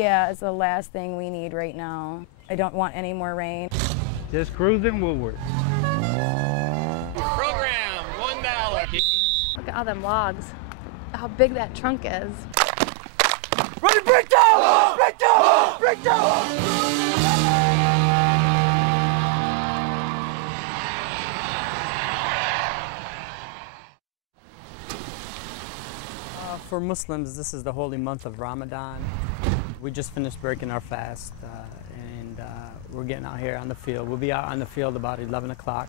Yeah, it's the last thing we need right now. I don't want any more rain. Just cruising Woolworth. Program, $1. Look at all them logs. How big that trunk is. Ready, breakdown! Breakdown! Breakdown! For Muslims, this is the holy month of Ramadan. We just finished breaking our fast, and we're getting out here on the field. We'll be out on the field about 11 o'clock.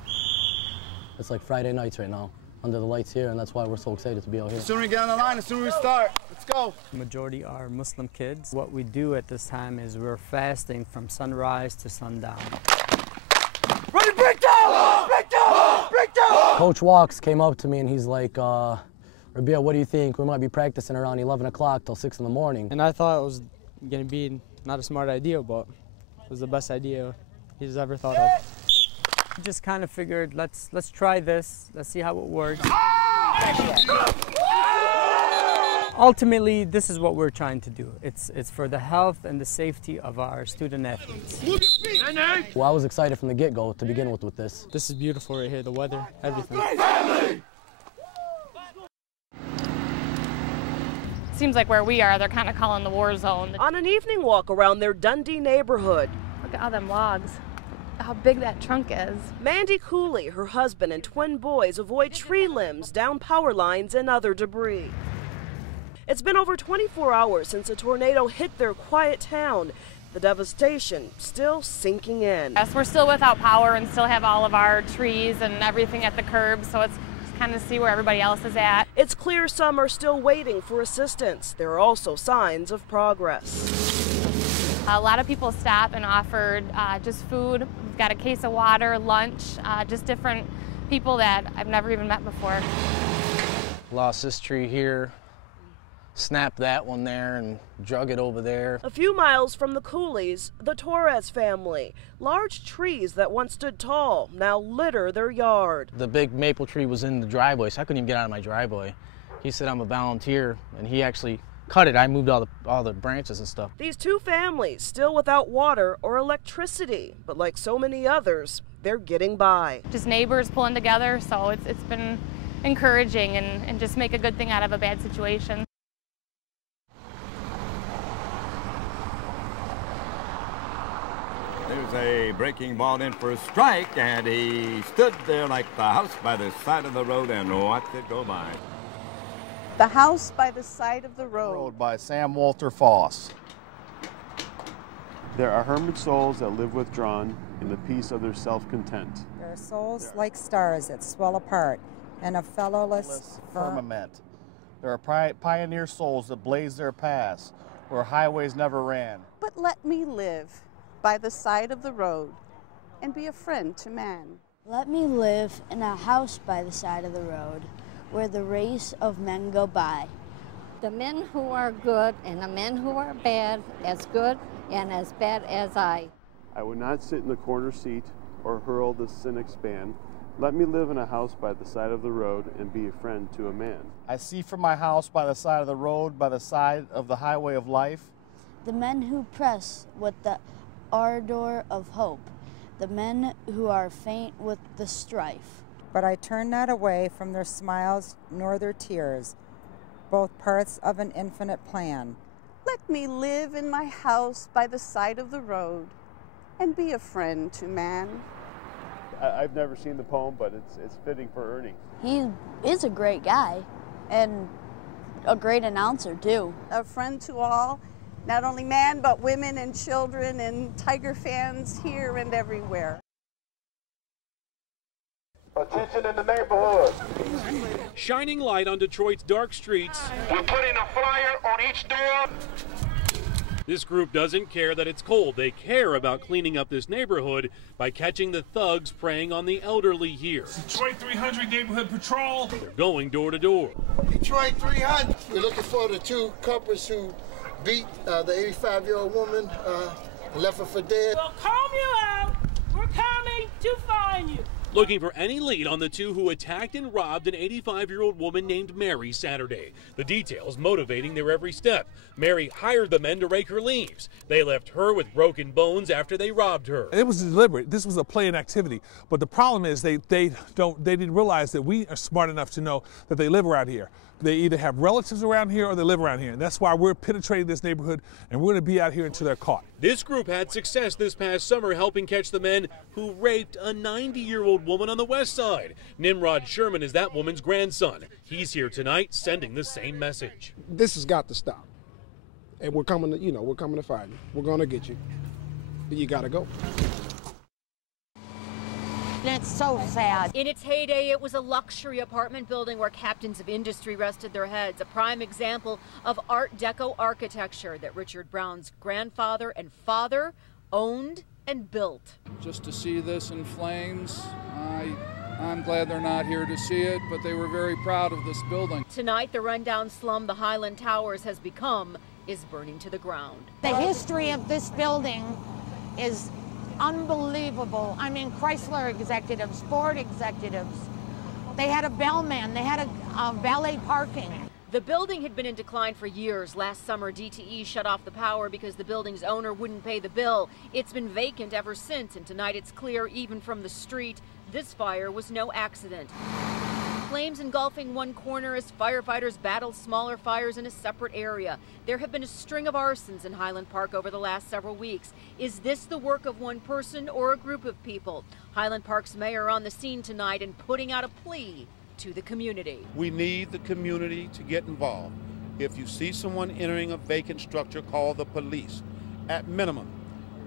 It's like Friday nights right now, under the lights here, and that's why we're so excited to be out here. The sooner we get on the line, the sooner we start. Let's go. The majority are Muslim kids. What we do at this time is we're fasting from sunrise to sundown. Ready, breakdown! Breakdown! Breakdown! Coach Walks came up to me and he's like, Rabia, what do you think? We might be practicing around 11 o'clock till 6 in the morning. And I thought it was going to be not a smart idea, but it was the best idea he's ever thought of. We just kind of figured, let's try this. Let's see how it works. Ultimately, this is what we're trying to do. It's for the health and the safety of our student athletes. Well, I was excited from the get-go to begin with this. This is beautiful right here, the weather, everything. Seems like where we are, they're kind of calling the war zone. On an evening walk around their Dundee neighborhood. Look at all them logs. How big that trunk is. Mandy Cooley, her husband, and twin boys avoid tree limbs, down power lines, and other debris. It's been over 24 hours since a tornado hit their quiet town. The devastation still sinking in. Yes, we're still without power and still have all of our trees and everything at the curb, so it's kind of see where everybody else is at. It's clear some are still waiting for assistance. There are also signs of progress. A lot of people stopped and offered just food. We've got a case of water, lunch, just different people that I've never even met before. Lost this tree here, snapped that one there and drug it over there. A few miles from the Coolies, the Torres family. Large trees that once stood tall now litter their yard. The big maple tree was in the driveway, so I couldn't even get out of my driveway. He said I'm a volunteer, and he actually cut it. I moved all the branches and stuff. These two families still without water or electricity, but like so many others, they're getting by. Just neighbors pulling together, so it's been encouraging and just make a good thing out of a bad situation. There's a breaking ball in for a strike, and he stood there like the house by the side of the road and watched it go by. The House by the Side of the Road. By Sam Walter Foss. There are hermit souls that live withdrawn in the peace of their self-content. There are souls like stars that swell apart, and a fellowless firmament. There are pioneer souls that blaze their paths where highways never ran. But let me live by the side of the road and be a friend to man. Let me live in a house by the side of the road where the race of men go by. The men who are good and the men who are bad, as good and as bad as I. I would not sit in the corner seat or hurl the cynic's ban. Let me live in a house by the side of the road and be a friend to a man. I see from my house by the side of the road, by the side of the highway of life, the men who press with the ardor of hope, the men who are faint with the strife. But I turn not away from their smiles nor their tears, both parts of an infinite plan. Let me live in my house by the side of the road and be a friend to man. I've never seen the poem, but it's fitting for Ernie. He is a great guy and a great announcer too. A friend to all, not only man, but women and children and Tiger fans here and everywhere. Attention in the neighborhood. Shining light on Detroit's dark streets. We're putting a flyer on each door. This group doesn't care that it's cold. They care about cleaning up this neighborhood by catching the thugs preying on the elderly here. Detroit 300 Neighborhood Patrol. They're going door to door. Detroit 300. We're looking for the two couples who beat the 85-year-old woman and left her for dead. We'll comb you out. We're coming to find you. looking for any lead on the two who attacked and robbed an 85-year-old woman named Mary Saturday. The details motivating their every step. Mary hired the men to rake her leaves. They left her with broken bones after they robbed her. It was deliberate. This was a planned activity. But the problem is they didn't realize that we are smart enough to know that they live around here. They either have relatives around here or they live around here. And that's why we're penetrating this neighborhood, and we're going to be out here until they're caught. This group had success this past summer helping catch the men who raped a 90-year-old woman on the west side. Nimrod Sherman is that woman's grandson. He's here tonight sending the same message. This has got to stop. And we're coming to, we're coming to fight you. We're going to get you. But you got to go. It's so sad. In its heyday, it was a luxury apartment building where captains of industry rested their heads, a prime example of Art Deco architecture that Richard Brown's grandfather and father owned and built. Just to see this in flames, I'm glad they're not here to see it, but they were very proud of this building. Tonight, the rundown slum the Highland Towers has become is burning to the ground. The history of this building is unbelievable. I mean, Chrysler executives, Ford executives, they had a bellman, they had a valet parking. The building had been in decline for years. Last summer, DTE shut off the power because the building's owner wouldn't pay the bill. It's been vacant ever since, and tonight it's clear, even from the street, this fire was no accident. Flames engulfing one corner as firefighters battle smaller fires in a separate area. There have been a string of arsons in Highland Park over the last several weeks. Is this the work of one person or a group of people? Highland Park's mayor on the scene tonight and putting out a plea to the community. We need the community to get involved. If you see someone entering a vacant structure, call the police. At minimum,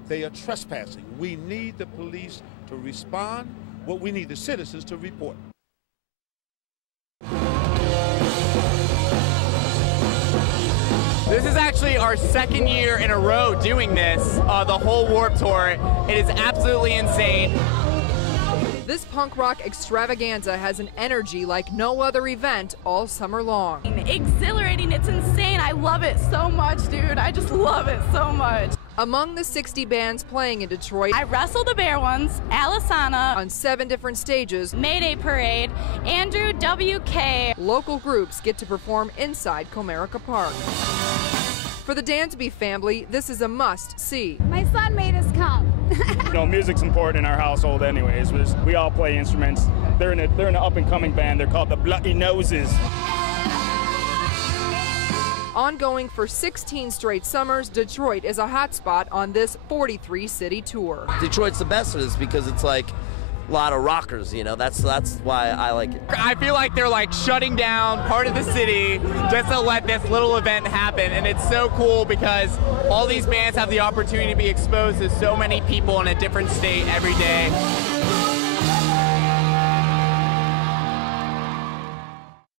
they are trespassing. We need the police to respond. What we need the citizens to report. This is actually our second year in a row doing this, the whole Warped Tour. It is absolutely insane. This punk rock extravaganza has an energy like no other event all summer long. Exhilarating, it's insane. I love it so much, dude. I just love it so much. Among the 60 bands playing in Detroit, I Wrestle the Bear Ones, Alisana, on 7 different stages, Mayday Parade, Andrew WK. Local groups get to perform inside Comerica Park. For the Dansby family, this is a must-see. My son made us come. Music's important in our household anyways. We all play instruments. They're in an up-and-coming band. They're called the Bloody Noses. Ongoing for 16 straight summers, Detroit is a hotspot on this 43-city tour. Detroit's the best of this because it's like a lot of rockers, that's why I like it. I feel like they're like shutting down part of the city just to let this little event happen, and it's so cool because all these bands have the opportunity to be exposed to so many people in a different state every day.